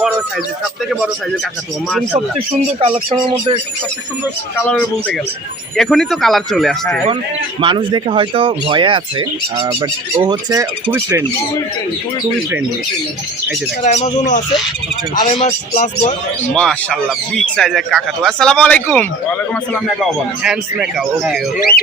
বড় সাইজের, সবথেকে বড় সাইজের কাকাতুয়া, মাশাআল্লাহ। সবচেয়ে সুন্দর কালেকশনের মধ্যে সবচেয়ে সুন্দর কালারের বলতে গেলে এখনই তো কালার চলে আসছে। এখন মানুষ দেখে হয়তো ভয়ে আছে, বাট ও হচ্ছে খুবই ফ্রেন্ডলি, খুবই ফ্রেন্ডলি। এই যে আর অ্যামাজনও আছে, আড়াই মাস প্লাস বয়। মাশাআল্লাহ, বিগ সাইজের কাকাতুয়া। আসসালামু আলাইকুম। ওয়ালাইকুম আসসালাম। মেকাও বলে, হ্যান্ডস মেকাও। ওকে,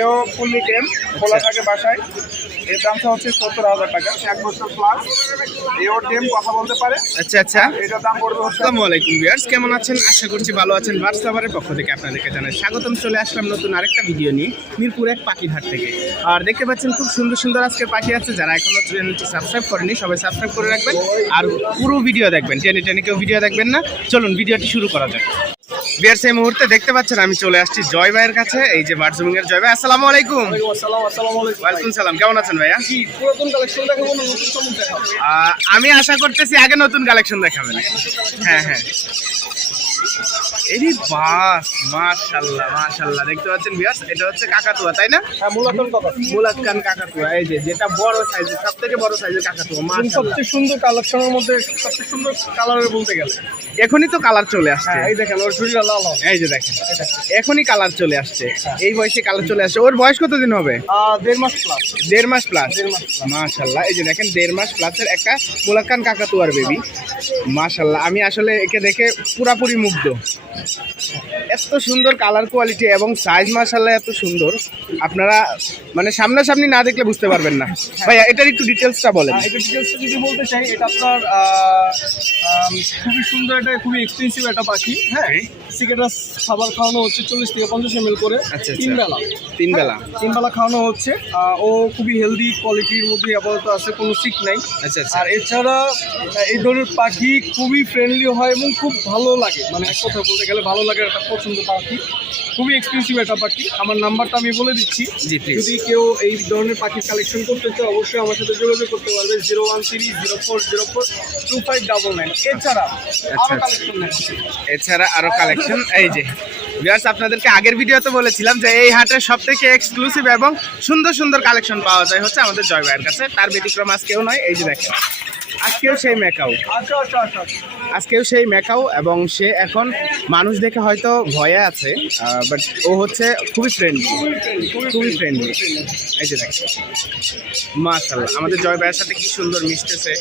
এও ফুললি টেম, খোলা থাকে বাসায়। এর দামটা হচ্ছে 70,000 টাকা, 1 বছর প্লাস। এও টেম, কথা বলতে পারে। আচ্ছা আচ্ছা। এটার দাম পড়বে হচ্ছে। আসসালামু আলাইকুম ভিউয়ার্স, কেমন আছেন? আশা করছি ভালো আছেন। বার্ডস লাভারের পক্ষ থেকে আপনাদেরকে জানাই স্বাগতম। চলে আসলাম নতুন আরেকটা ভিডিও নিয়ে মিরপুর এক পাখির হাট থেকে। আর দেখতে পাচ্ছেন খুব সুন্দর সুন্দর আজকে পাখি আছে। যারা এখনো চ্যানেলটি সাবস্ক্রাইব করেনি সবাই সাবস্ক্রাইব করে রাখবেন, আর পুরো ভিডিও দেখবেন, টেনে টেনে কেউ ভিডিও দেখবেন না। চলুন ভিডিওটি শুরু করা যাক। ভিউয়ার্স, এই মুহূর্তে দেখতে পাচ্ছেন আমি চলে আসছি জয় ভাইয়ের কাছে। এই যে বার্ডসুমিং এর জয় ভাই, আসসালামু আলাইকুম। আসসালামু আলাইকুম। ওয়ালাইকুম সালাম, কেমন আছেন ভাইয়া? কি পুরাতন কালেকশন দেখাবো না নতুন চমক দেখাবো? আমি আশা করতেছি আগে নতুন কালেকশন দেখাবেন। হ্যাঁ হ্যাঁ, এই বাস, মাশাআল্লাহ মাশাআল্লাহ। দেখতে পাচ্ছেন ভিউয়ার্স, এটা হচ্ছে কাকাতুয়া, তাই না? হ্যাঁ, মুলাকান কাকাতুয়া। মুলাক্কান কাকাতুয়া, এই যে যেটা বড় সাইজের, সবথেকে বড় সাইজের কাকাতুয়া, মাশাআল্লাহ। সবচেয়ে সুন্দর কালেকশনের মধ্যে সবচেয়ে সুন্দর কালারের বলতে গেলে এখনই তো কালার চলে আসছে। এই দেখেন ওর শরীর লাল হবে। এই যে দেখেন, এখনই কালার চলে আসছে, এই বয়সে কালার চলে আসছে। ওর বয়স কতদিন হবে? 1.5 মাস প্লাস। 1.5 মাস প্লাস। 1.5 মাস প্লাস। মাশাআল্লাহ, এই যে দেখেন 1.5 মাস প্লাসের একটা মুলাক্কান কাকাতুয়ার বেবি। মাশাআল্লাহ, আমি আসলে একে দেখে পুরাপুরি মুগ্ধ। এত সুন্দর কালার কোয়ালিটি এবং সাইজ, মাশাআল্লাহ এত সুন্দর, আপনারা মানে সামনাসামনি না দেখলে বুঝতে পারবেন না। ভাইয়া এটার একটু ডিটেলসটা বলেন। এটা ডিটেলসটা যদি বলতে চাই, এটা আপনার খুবই সুন্দর, এটা খুবই এক্সপেন্সিভ একটা পাখি। হ্যাঁ, সিগারেট খাবার খাওয়ানো হচ্ছে 40 থেকে 50 ml করে। আচ্ছা, 3 বেলা। 3 বেলা। 3 বেলা খাওয়ানো হচ্ছে। ও খুবই হেলদি কোয়ালিটির মধ্যে আপাতত আছে, কোনো সিক নাই। আচ্ছা আচ্ছা। আর এছাড়া এই ধরনের পাখি খুবই ফ্রেন্ডলি হয় এবং খুব ভালো লাগে, মানে এক কথা বলতে গেলে ভালো লাগে, একটা পছন্দ পাখি। খুবই এক্সপেন্সিভ একটা পাখি। আমার নাম্বারটা আমি বলে দিচ্ছি, জি প্লিজ। যদি কেউ এই ধরনের পাখি কালেকশন করতে চায় অবশ্যই আমার সাথে যোগাযোগ করতে পারবে। 01304042599। এছাড়া আরো কালেকশন এই যে ভিউয়ার্স, আপনাদেরকে আগের ভিডিওতে বলেছিলাম যে এই হাটের সবথেকে এক্সক্লুসিভ এবং সুন্দর সুন্দর কালেকশন পাওয়া যায় হচ্ছে আমাদের জয় ভাইয়ের কাছে। তার ব্যতিক্রম আজকেও নয়। এই যে দেখেন, আজকেও সেই মেকাও, আজকেও সেই মেকাও, এবং সে এখন মানুষ দেখে হয়তো ভয়ে আছে, বাট ও হচ্ছে খুবই ফ্রেন্ডলি, খুবই ফ্রেন্ডলি। এই যে দেখেন, মাশাআল্লাহ, আমাদের জয় ভাইয়ের সাথে কি সুন্দর মিশতেছে।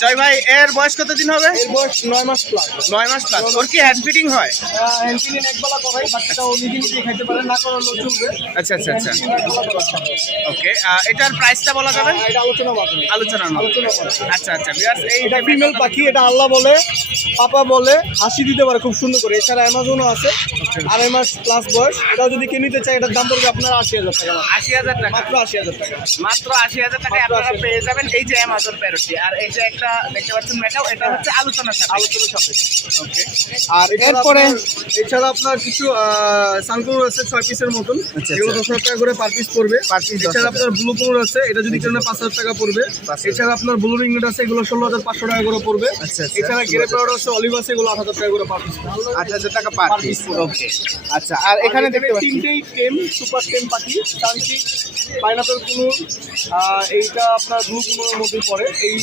জয় ভাই, এর বয়স কতদিন হবে? এর বয়স 9 মাস প্লাস। 9 মাস প্লাস। ওর কি হ্যান্ড ফিডিং হয়? হ্যান্ডপিনিন একবেলা করাই, বাচ্চাটা ও নিজে নিজে খাইতে পারে, না করালেও চলবে। আচ্ছা আচ্ছা আচ্ছা, ওকে। এটার প্রাইসটা বলা যাবে? এটা আলোচনা মাত্র। আলোচনার আলোচনা মাধ্যমে। মাত্র। আচ্ছা আচ্ছা ভিউয়ার্স, এটা ফিমেল পাখি, এটা আল্লাহ বলে, পাপা বলে, হাসি দিতে পারে খুব সুন্দর করে। এছাড়া অ্যামাজনও আছে, 2.5 মাস প্লাস বয়স। এটাও যদি কেউ নিতে চায়, এটার দাম পড়বে আপনার 80,000 টাকা। 80,000 টাকা, মাত্র 80,000 টাকা। মাত্র 80,000 টাকায় আপনারা পেয়ে যাবেন এই যে অ্যামাজন প্যারোটি। আর এই যে একটা দেখতে পাচ্ছেন মেকাও, এটা হচ্ছে আলোচনার সাথে। আলোচনার সাথে। ওকে। আর এরপরে এছাড়া আপনার কিছু সানকুর আছে 6 পিসের মতন, আচ্ছা, এগুলো 10,000 টাকা করে পার পিস পড়বে। Per piece 10,000 এছাড়া আপনার ব্লু কোর আছে, এটা যদি কেউ নেয় 5,000 টাকা পড়বে। 5,000 এছাড়া আপনার ব্লু রিংনেট আছে, এগুলো 16,500 টাকা করে পড়বে। আচ্ছা, আচ্ছা। এছাড়া গ্রে প্যারট আছে, অলিভ আছে, এগুলো 8,000 টাকা করে পার পিস। 8,000 টাকা পার Per পিস। piece। ওকে, আচ্ছা। আর এখানে দেখতে পাচ্ছি তিনটেই টেম, সুপার টেম পাখি, টানকি, পাইনাপেল কুনুর, এইটা আপনার ব্লু কুনুরের মধ্যে পড়ে। এই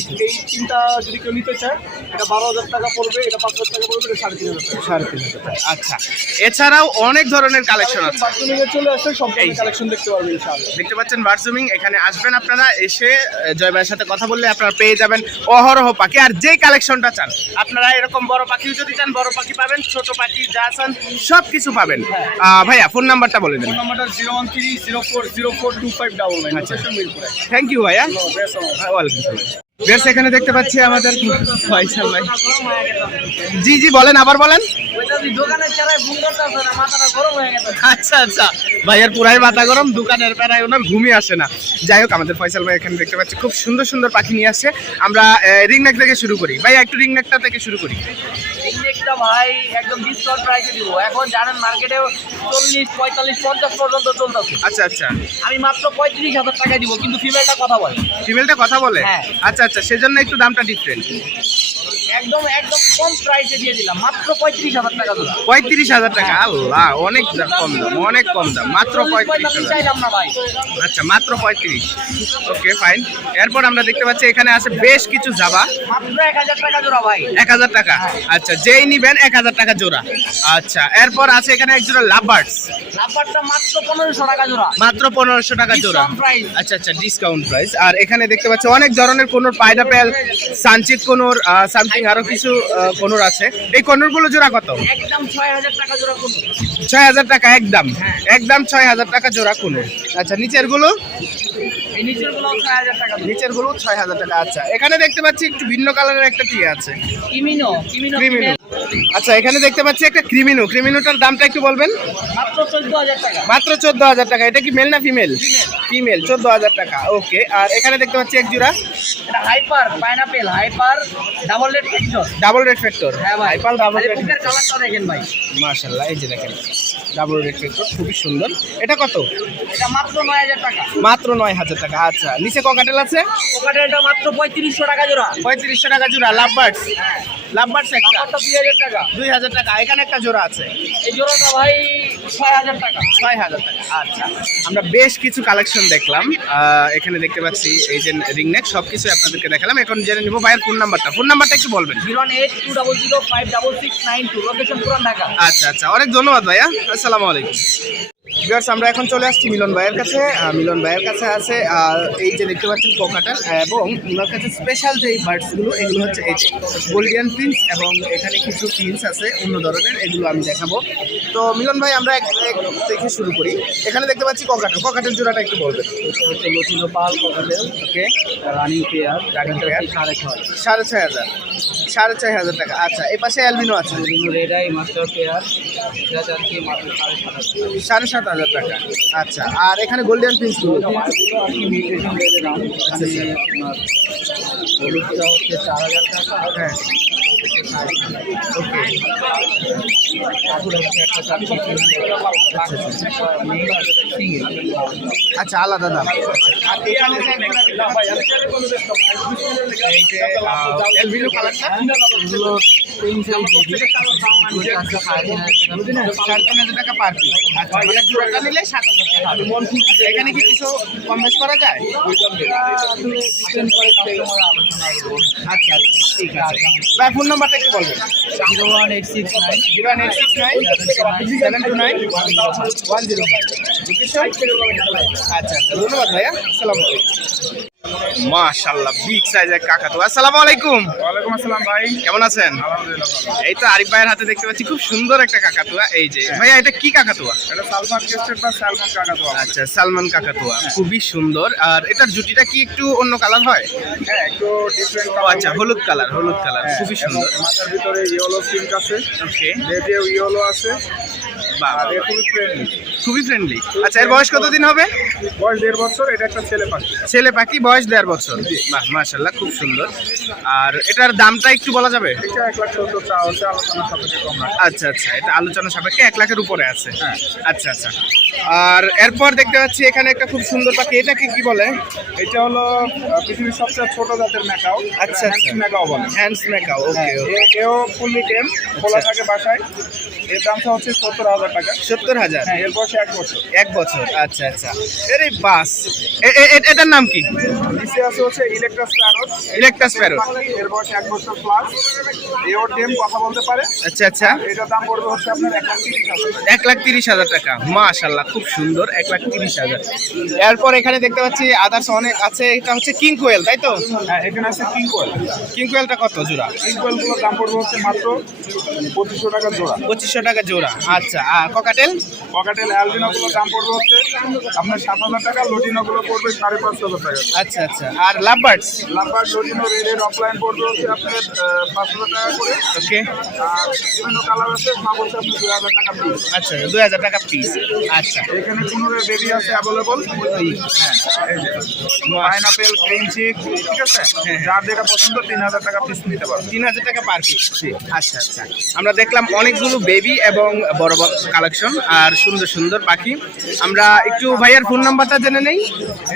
তিনটা যদি কেউ নিতে চায়, এটা 12,000 টাকা পড়বে, এটা 5,000 টাকা পড়বে, এটা 3,500 টাকা। 3,500 টাকা। আচ্ছা, এছাড়াও অনেক ধরনের কালেকশন আছে। বাথরুমে চলে আসে, সব ধরনের কালেকশন দেখতে পারবেন ইনশাআল্লাহ। দেখতে পাচ্ছেন বার্ডসুমিং, এখানে আসবেন আপনারা, এসে জয় ভাইয়ের সাথে কথা বললে আপনারা পেয়ে যাবেন অহরহ পাখি। আর যেই কালেকশনটা চান আপনারা, এরকম বড় পাখিও যদি চান বড় পাখি পাবেন, ছোট পাখি যা চান সব কিছু পাবেন। ভাইয়া ফোন নাম্বারটা বলে দেন। ফোন নাম্বারটা 01304042599। আচ্ছা, মিরপুরে। থ্যাংক ইউ ভাইয়া। ওয়ালাইকুম সালাম। বেশ, এখানে দেখতে পাচ্ছি আমাদের ফয়সাল ভাই। জি জি, বলেন, আবার বলেন। আচ্ছা আচ্ছা, ভাইয়ার পুরাই মাথা গরম, দোকানের প্যারায় ওনার ঘুমিয়ে আসে না। যাই হোক, আমাদের ফয়সাল ভাই এখানে দেখতে পাচ্ছি খুব সুন্দর সুন্দর পাখি নিয়ে আসছে। আমরা রিংনেক থেকে শুরু করি। ভাইয়া একটু রিংনেকটা থেকে শুরু করি। ইন্ডেক্সটা ভাই একদম ডিসকাউন্ট প্রাইসে দিব। এখন জানেন মার্কেটে 40, 45, 50 পর্যন্ত চলতেছে। আচ্ছা আচ্ছা, আমি মাত্র 35,000 টাকায় দিব, কিন্তু ফিমেলটা কথা বলে। ফিমেলটা কথা বলে? হ্যাঁ। আচ্ছা আচ্ছা, সেজন্য একটু দামটা ডিফারেন্ট। একদম একদম কম প্রাইসে দিয়ে দিলাম, মাত্র 35,000 টাকা জোড়া। 35,000 টাকা, আল্লাহ অনেক কম দাম, অনেক কম দাম, মাত্র 35,000। চাইলাম না ভাই, আচ্ছা মাত্র 35। Okay fine. এরপর আমরা দেখতে পাচ্ছি এখানে আছে বেশ কিছু জাবা, মাত্র 1,000 টাকা জোড়া ভাই। 1000 টাকা। আচ্ছা যেই নিবেন 1000 টাকা জোড়া। আচ্ছা এরপর আছে এখানে এক জোড়া লাভবার্ডস, নাম্বারটা মাত্র 1500 টাকা জোড়া। মাত্র 1500 টাকা জোড়া। Discount price। আচ্ছা আচ্ছা ডিসকাউন্ট প্রাইস। আর এখানে দেখতে পাচ্ছি অনেক ধরনের কোনোর, পাইনাপেল, সানচিত কোনোর, সামথিং আরো কিছু কোনোর আছে। এই কোনোরগুলো জোড়া কত? একদম 6,000 টাকা জোড়া কোন। 6,000 টাকা একদম, একদম 6,000 টাকা জোড়া কোনোর। আচ্ছা নিচের গুলো? এই নিচের গুলো 6,000 টাকা জোড়া। নিচের গুলো 6,000 টাকা। আচ্ছা এখানে দেখতে পাচ্ছি একটু ভিন্ন কালারের একটা টিয়া আছে, ক্রিমিনো ক্রিমিনো। আচ্ছা এখানে দেখতে পাচ্ছি একটা ক্রিমিনো, ক্রিমিনোটার দামটা একটু বলবেন? মাত্র 14,000 টাকা। মাত্র 14,000 টাকা। এটা কি মেল না ফিমেল? ফিমেল, 14,000 টাকা। ওকে। আর এখানে দেখতে পাচ্ছি এক জোড়া এটা hyper pineapple, hyper double red factor. Double red factor. হ্যাঁ ভাই, হাইপাল ডাবল রেড বুকের কালারটা দেখেন ভাই, মাশাআল্লাহ। এই যে দেখেন ডাবল রেড ফ্যাক্টর, খুবই সুন্দর। এটা কত? এটা মাত্র 9,000 টাকা। মাত্র 9,000 টাকা। আচ্ছা নিচে ককাটেল আছে, ওখানে এটা মাত্র 3500 টাকা জোড়া। 3500 টাকা জোড়া। লাভবার্ডস, লাভবার্ডস একটা নাম্বারটা 2,000 টাকা। 2,000 টাকা। এখানে একটা জোড়া আছে এই জোড়াটা ভাই 6,000 টাকা। 6,000 টাকা। আচ্ছা আমরা বেশ কিছু কালেকশন দেখলাম। এখানে দেখতে পাচ্ছি এই যে রিং নেক, সবকিছু আপনাদেরকে দেখালাম। এখন জেনে নিব ভাইয়ের ফোন নাম্বারটা একটু বলবেন? 01820056692, লোকেশন পুরান ঢাকা। আচ্ছা আচ্ছা অনেক ধন্যবাদ ভাইয়া, আসসালামু আলাইকুম। ভিউয়ার্স আমরা এখন চলে আসছি মিলন ভাইয়ের কাছে। মিলন ভাইয়ের কাছে আছে এই যে দেখতে পাচ্ছেন কোকাটাল, এবং ওনার কাছে স্পেশাল যে বার্ডসগুলো, এগুলো হচ্ছে এই গোল্ডিয়ান প্রিন্স, এবং এখানে কিছু প্রিন্স আছে অন্য ধরনের, এগুলো আমি দেখাবো। তো মিলন ভাই আমরা এক এক দেখে শুরু করি। এখানে দেখতে পাচ্ছি কোকাটাল জোড়াটা একটু বলবেন? এটা হচ্ছে lutino pearl cockatiel, okay. Running pair, running pair. 6,500। 6,500, 6,500 টাকা। আচ্ছা এই পাশে অ্যালবিনো আছে, রেড আই মাস্টার পেয়ার, এটা যাচ্ছে মাত্র 7,500। 7,500 টাকা। আচ্ছা আর এখানে গোল্ডেন প্রিন্সগুলো? হলুদটা হচ্ছে 4,000 টাকা। হ্যাঁ ওকে। আচ্ছা আলাদা দাম। আর এখানে যে এই যে এলবিনো কালারটা, এগুলো 3,500 টাকা পার পিস। আচ্ছা মানে জোড়াটা নিলে 7,000 টাকা। এখানে কি কিছু কম বেশ করা যায়? আচ্ছা আচ্ছা ঠিক আছে ভাই, ফোন নাম্বারটা একটু বলবেন? 01869 01869 আচ্ছা আচ্ছা ধন্যবাদ ভাইয়া, আসসালামু আলাইকুম। মাশাআল্লাহ বিগ সাইজের কাকাতুয়া। আসসালামু আলাইকুম। ওয়ালাইকুম আসসালাম ভাই, কেমন আছেন? আলহামদুলিল্লাহ। এই তো আরিফ ভাইয়ের হাতে দেখতে পাচ্ছি খুব সুন্দর একটা কাকাতুয়া। এই যে ভাইয়া এটা কি কাকাতুয়া? এটা সালমান কেস্টেড বা সালমান কাকাতুয়া। আচ্ছা সালমান কাকাতুয়া, খুবই সুন্দর। আর এটার জুটিটা কি একটু অন্য কালার হয়? হ্যাঁ একটু ডিফারেন্ট ও আচ্ছা হলুদ কালার, খুবই সুন্দর। মাথার ভিতরে ইয়েলো পিঙ্ক আছে, ওকে রেডেও ইয়েলো আছে, বাহ আর এ খুবই ফ্রেন্ডলি। খুবই ফ্রেন্ডলি। আচ্ছা এর বয়স কতদিন হবে? বয়স 1.5 বছর। এটা একটা ছেলে পাখি। ছেলে পাখি, বয়স 1.5 বছর। বাহ মাশাআল্লাহ খুব সুন্দর। আর এটার দামটা একটু বলা যাবে? এটা 1,70,000 টাকা হচ্ছে, আলোচনা সাপেক্ষে কম রাখা। আচ্ছা আচ্ছা এটা আলোচনা সাপেক্ষে 1 লাখের উপরে আছে। হ্যাঁ। আচ্ছা আচ্ছা। আর এরপর দেখতে পাচ্ছি এখানে একটা খুব সুন্দর পাখি, এটাকে কি বলে? এটা হলো পৃথিবীর সবচেয়ে ছোট জাতের ম্যাকাও। আচ্ছা, আচ্ছা। ম্যাকাও বলে। Hands macaw. ওকে এও ফুললি টেম, খোলা থাকে বাসায়। এর দামটা হচ্ছে 70,000 টাকা। 70,000। হ্যাঁ এর বয়স 1 বছর। 1 বছর। আচ্ছা আচ্ছা। এর বাস এটার নাম কি? নিচে আছে হচ্ছে ইলেকট্রাস প্যারট। Eclectus parrot. এর বয়স 1 বছর প্লাস। এও টেম, কথা বলতে পারে। আচ্ছা আচ্ছা। এটার দাম পড়বে হচ্ছে আপনার 1,30,000। 1,30,000 টাকা। মাশাআল্লাহ খুব সুন্দর, 1,30,000। এরপর এখানে দেখতে পাচ্ছি আদার্স অনেক আছে। এটা হচ্ছে কিং কোয়েল, তাই তো? হ্যাঁ এখানে আছে কিং কোয়েল। কিং কোয়েলটা কত জোড়া? কিং কোয়েলগুলোর দাম পড়বে হচ্ছে মাত্র 2,500 টাকা জোড়া। 2,500 টাকা জোড়া। আচ্ছা আর ককাটেল? পকেটেল অ্যালবিনোগুলোর দাম পড়বে হচ্ছে আপনার 7,000 টাকা। লটিনোগুলো পড়বে 5,500 টাকা। আচ্ছা আচ্ছা। আর লাভবার্ডস? লাম্বার লটিনো রেডের অফলাইন পড়বে হচ্ছে আপনার 5,000 টাকা করে। ওকে আর বিভিন্ন কালার আছে, সব হচ্ছে আপনার 2,000 টাকা পিস। আচ্ছা 2,000 টাকা পিস। আচ্ছা এখানে কোনো বেবি আছে অ্যাভেলেবল। হ্যাঁ এই যে পাইনাপেল, গ্রিন চিক, ঠিক আছে। যার যেটা পছন্দ 3,000 টাকা পিস নিতে পারবে। 3,000 টাকা পার পিস। আচ্ছা আচ্ছা। আমরা দেখলাম অনেকগুলো বেবি গুটি এবং বড় বড় কালেকশন আর সুন্দর সুন্দর পাখি। আমরা একটু ভাইয়ার ফোন নাম্বারটা জেনে নেই।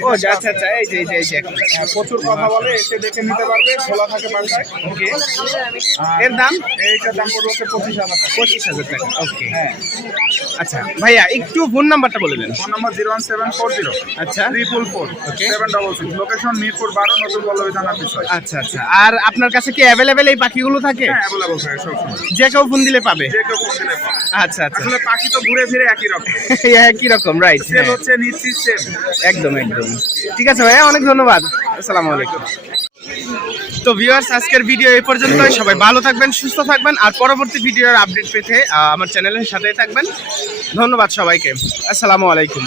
ও আচ্ছা আচ্ছা, এই যে একটা। প্রচুর কথা বলে, এসে দেখে নিতে পারবে, খোলা থাকে বাসায়। ওকে, এর দাম? এইটার দাম পড়বে হচ্ছে 25,000 টাকা। 25,000 টাকা। ওকে, হ্যাঁ। আচ্ছা ভাইয়া একটু ফোন নাম্বারটা বলে দেন। ফোন নাম্বার 01740 আচ্ছা 344 766। লোকেশন মিরপুর 12, নতুন পল্লবী থানার পিছনে। আচ্ছা আচ্ছা, আর আপনার কাছে কি অ্যাভেলেবেল এই পাখিগুলো থাকে? হ্যাঁ, অ্যাভেলেবল থাকে সবসময়। যে কেউ ফোন দিলে পাবে? যে কেউ ফোন দিলে পাবে। আচ্ছা আচ্ছা, আসলে পাখি তো ঘুরে ফিরে একই রকম, একই রকম, রাইট। সেল হচ্ছে নিচ্ছি সেম। একদম একদম, ঠিক আছে ভাইয়া, অনেক ধন্যবাদ। আসসালামু আলাইকুম। তো ভিউয়ার্স, আজকের ভিডিও এই পর্যন্তই। সবাই ভালো থাকবেন, সুস্থ থাকবেন, আর পরবর্তী ভিডিওর আপডেট পেতে আমার চ্যানেলের সাথেই থাকবেন। ধন্যবাদ সবাইকে। আসসালামু আলাইকুম।